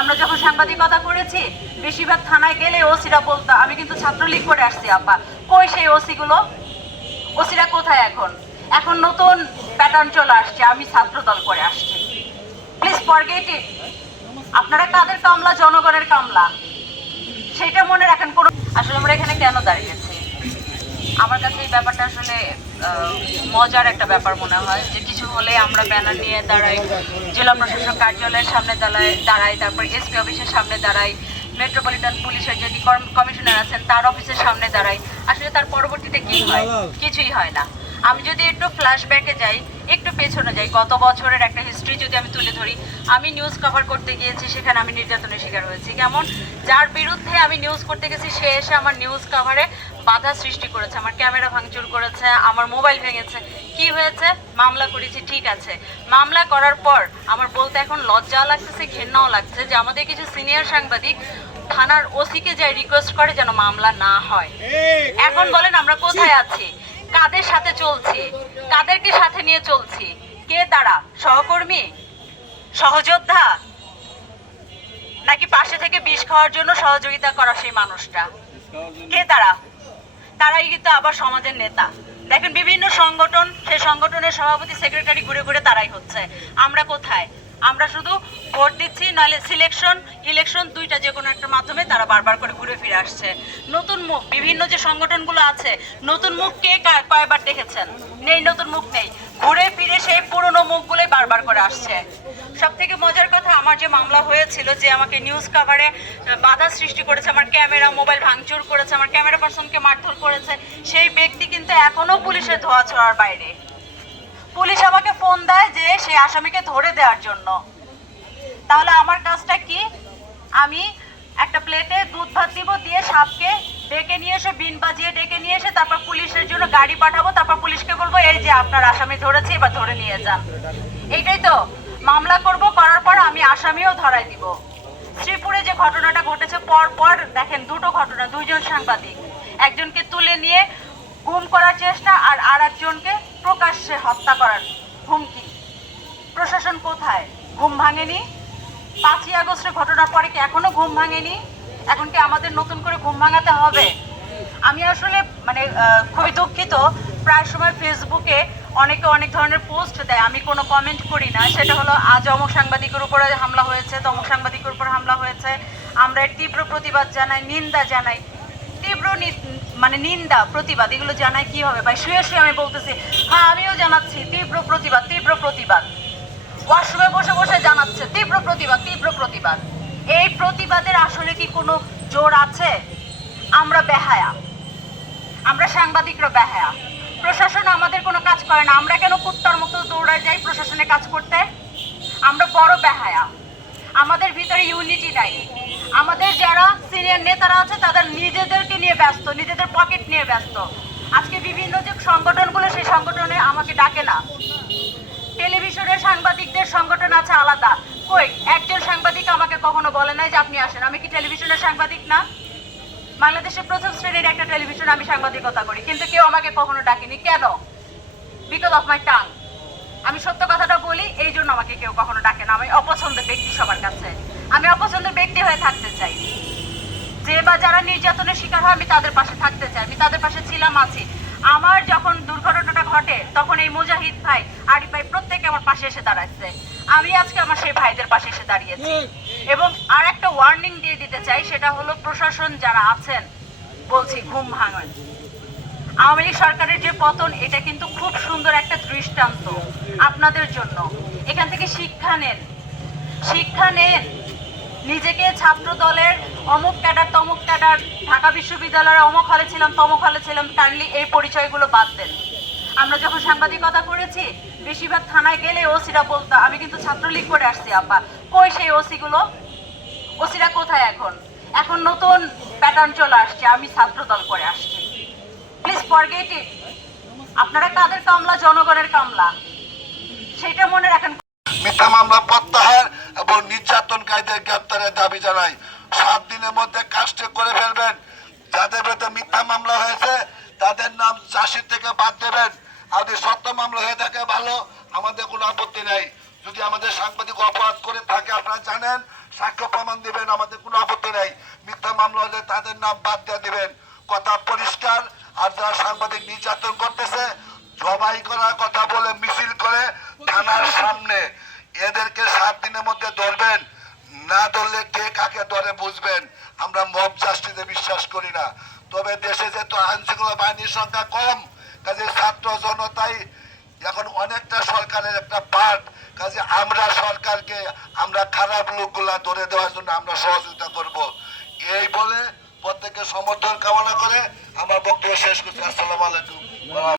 আমরা যখন সাংবাদিকতা করেছি বেশিরভাগ থানায় গেলে ওসিরা বলতো আমি কিন্তু ছাত্রলীগ করে আসছি আপা। কই সেই ওসিগুলো? ওসিরা কোথায় এখন? এখন নতুন প্যাটার্ন চলে আসছে, আমি ছাত্রদল করে আসছি। Please forget it. আপনারা কাদের কামলা? জনগণের কামলা, সেটা মনে রাখেন। কোনো আসলে আমরা এখানে কেন দাঁড়িয়েছি, আমার কাছে এই ব্যাপারটা আসলে মজার একটা ব্যাপার মনে হয় যে কিছু হলে আমরা ব্যানার নিয়ে দাঁড়াই, জেলা প্রশাসক কার্যালয়ের সামনে দাঁড়াই, তারপর এসপি অফিসের সামনে দাঁড়াই, মেট্রোপলিটন পুলিশের যিনি কমিশনার আছেন তার অফিসের সামনে দাঁড়াই। আসলে তার পরবর্তীতে কি হয়? কিছুই হয় না। আমি যদি একটু ফ্ল্যাশব্যাকে যাই, একটু পেছনে যাই, গত বছরের একটা হিস্ট্রি যদি আমি তুলে ধরি, আমি নিউজ কভার করতে গিয়েছি, সেখানে আমি নির্যাতনের শিকার হয়েছি। কেমন? যার বিরুদ্ধে আমি নিউজ করতে গেছি সে এসে আমার নিউজ কভারে বাধা সৃষ্টি করেছে, আমার ক্যামেরা ভাঙচুর করেছে, আমার মোবাইল ভেঙেছে। কি হয়েছে? মামলা করেছি, ঠিক আছে। মামলা করার পর আমার বলতে এখন লজ্জা লাগতেছে, ঘেন্নাও লাগছে যে আমাদের কিছু সিনিয়র সাংবাদিক থানার ওসিকে যাই রিকোয়েস্ট করে যেন মামলা না হয়। এখন বলেন আমরা কোথায় আছি? কাদের সাথে চলছি? কাদেরকে সাথে নিয়ে চলছি? কে তারা? সহকর্মী? সহযোদ্ধা? নাকি পাশে থেকে বিষ খাওয়ার জন্য সহযোগিতা করা সেই মানুষটা? কে তারা? তারাই কিন্তু আবার সমাজের নেতা। দেখেন বিভিন্ন সংগঠন, সেই সংগঠনের সভাপতি সেক্রেটারি ঘুরে ঘুরে তারাই হচ্ছে। আমরা কোথায়? আমরা শুধু ভোট দিচ্ছি, নইলে সিলেকশন ইলেকশন, দুইটা যে কোনো একটা মাধ্যমে তারা বারবার করে ঘুরে ফিরে আসছে। নতুন মুখ বিভিন্ন যে সংগঠনগুলো আছে, নতুন মুখ কে কয়বার দেখেছেন? নেই, নতুন মুখ নেই। ঘুরে ফিরে সেই পুরনো মুখগুলোই বারবার করে আসছে। সব থেকে মজার কথা, আমার যে মামলা হয়েছিল, যে আমাকে নিউজ কভারে বাধা সৃষ্টি করেছে, আমার ক্যামেরা মোবাইল ভাঙচুর করেছে, আমার ক্যামেরা পার্সনকে মারধর করেছে, সেই ব্যক্তি কিন্তু এখনো পুলিশের ধোয়া ছোঁয়ার বাইরে। পুলিশ আমাকে ফোন দেয় যে সেই আসামিকে ধরে দেওয়ার জন্য। তাহলে আমার কাজটা কি? আমি একটা প্লেটে দুধ ভাত দিব, দিয়ে সাপকে ডেকে নিয়ে এসে বিন বাজিয়ে ডেকে নিয়ে এসে তারপর পুলিশের জন্য গাড়ি পাঠাবো, তারপর পুলিশকে বলবো এই যে আপনার আসামি ধরেছি, এবার ধরে নিয়ে যান। এইটাই তো। মামলা করব, করার পর আমি আসামিও ধরাই দিব। শ্রীপুরে যে ঘটনাটা ঘটেছে, পর দেখেন দুটো ঘটনা, দুইজন সাংবাদিক, একজনকে তুলে নিয়ে গুম করার চেষ্টা আর আরেকজনকে প্রকাশ্যে হত্যা করার হুমকি। প্রশাসন কোথায়? ঘুম ভাঙেনি? 5ই আগস্টের ঘটনার পরে কি এখনো ঘুম ভাঙেনি? এখন কি আমাদের নতুন করে ঘুম ভাঙাতে হবে? আমি আসলে মানে খুবই দুঃখিত, প্রায় সময় ফেসবুকে অনেকে অনেক ধরনের পোস্ট দেয়, আমি কোনো কমেন্ট করি না। সেটা হলো আজ অমুক সাংবাদিকের উপরে হামলা হয়েছে, তমুক সাংবাদিকের উপর হামলা হয়েছে, আমরা এর তীব্র প্রতিবাদ জানাই, নিন্দা জানাই। তীব্র মানে নিন্দা প্রতিবাদ এগুলো জানাই কি হবে ভাই? শুয়ে শুয়ে আমি বলতেছি হ্যাঁ আমিও জানাচ্ছি তীব্র প্রতিবাদ, তীব্র প্রতিবাদ। ওয়াশরুমে বসে বসে জানাচ্ছে তীব্র প্রতিবাদ, তীব্র প্রতিবাদ। এই প্রতিবাদের আসলে কি কোনো জোর আছে? আমরা বেহায়া, আমরা সাংবাদিকরা বেহায়া। প্রশাসন আমাদের কোনো কাজ করে না, আমরা কেন কুত্তার মতো দৌড়ায় যাই প্রশাসনে কাজ করতে? আমরা বড় বেহায়া। আমাদের ভিতরে ইউনিটি নাই। আমাদের যারা সিনিয়র নেতারা আছে তাদের নিজেদেরকে নিয়ে ব্যস্ত, নিজেদের পকেট নিয়ে ব্যস্ত। আজকে বিভিন্ন যে সংগঠনগুলো, সেই সংগঠনে আমাকে ডাকে না। টেলিভিশনের সাংবাদিকদের সংগঠন আছে আলাদা, কই একজন সাংবাদিক আমাকে কখনো বলে নাই যে আপনি আসেন। আমি কি টেলিভিশনের সাংবাদিক না? বাংলাদেশের প্রথম শ্রেণীর একটা টেলিভিশনে আমি সাংবাদিকতা করি, কিন্তু কেউ আমাকে কখনো ডাকেনি। কেন? Because of my tongue. আমি সত্য কথাটা বলি, এই জন্য আমাকে কেউ কখনো ডাকে না। আমি অপছন্দের ব্যক্তি সবার কাছে, আমি অপছন্দের ব্যক্তি হয়ে থাকতে চাই। যে বা যারা নির্যাতনের শিকার হয় আমি তাদের পাশে থাকতে চাই, আমি তাদের পাশে ছিলাম, আছি। আমার যখন দুর্ঘটনাটা ঘটে তখন এই মুজাহিদ ভাই, আরিফ ভাই প্রত্যেকে আমার পাশে এসে দাঁড়াচ্ছে। আমি আজকে আমার সেই ভাইদের পাশে এসে দাঁড়িয়েছি। এবং আর একটা ওয়ার্নিং দিয়ে দিতে চাই, সেটা হলো প্রশাসন যারা আছেন, বলছি ঘুম ভাঙেন। আওয়ামী লীগ সরকারের যে পতন, এটা কিন্তু খুব সুন্দর একটা দৃষ্টান্ত আপনাদের জন্য। এখান থেকে শিক্ষা নেন, শিক্ষা নেন। নিজেকে ছাত্র দলের অমুক ক্যাডার তমুক ক্যাডার, ঢাকা বিশ্ববিদ্যালয়ের অমুক হলে ছিলাম তমুক হলে ছিলাম, কাইন্ডলি এই পরিচয়গুলো বাদ দেন। আমরা যখন সাংবাদিকতা করেছি বেশিরভাগ থানায় গেলে ওসিরা বলতো আমি কিন্তু ছাত্রলীগ করে আসছি আপা। কই সেই ওসিগুলো? ওসিরা কোথায় এখন? এখন নতুন প্যাটার্ন চলে আসছে, আমি ছাত্র দল করে আসছি। Please forget it. আপনারা কাদের কামলা? জনগণের কামলা, সেটা মনে রাখেন। মিথ্যা মামলা প্রত্যাহার এবং নির্যাতনকারীদের গ্রেপ্তারের দাবি জানাই। 7 দিনের মধ্যে কাজটি করে ফেলবেন। যাদের বিরুদ্ধে মিথ্যা মামলা হয়েছে তাদের নাম চাষির থেকে বাদ দেবেন। আর যদি সত্য মামলা হয়ে থাকে ভালো, আমাদের কোনো আপত্তি নাই। যদি আমাদের সাংবাদিক অপরাধ করে থাকে আপনারা জানেন, সাক্ষ্য প্রমাণ দিবেন, আমাদের কোনো আপত্তি নেই। মিথ্যা মামলা হলে তাদের নাম বাদ দিয়ে দিবেন, কথা পরিষ্কার। আর যারা সাংবাদিক নির্যাতন করতেছে, জবাই করার কথা বলে মিছিল করে থানার সামনে, এদেরকে 7 দিনের মধ্যে ধরবেন। না ধরলে কে কাকে ধরে বুঝবেন। আমরা মব জাস্টিসে বিশ্বাস করি না। তবে দেশে যেহেতু আইন শৃঙ্খলা বাহিনীর সংখ্যা কম, কাজে ছাত্র জনতাই এখন অনেকটা সরকারের একটা পার্ট। কাজে আমরা সরকারকে, আমরা খারাপ লোকগুলা ধরে দেওয়ার জন্য আমরা সহযোগিতা করব। এই বলে প্রত্যেকের সমর্থন কামনা করে আমার বক্তব্য শেষ করছি। আসসালামু আলাইকুম।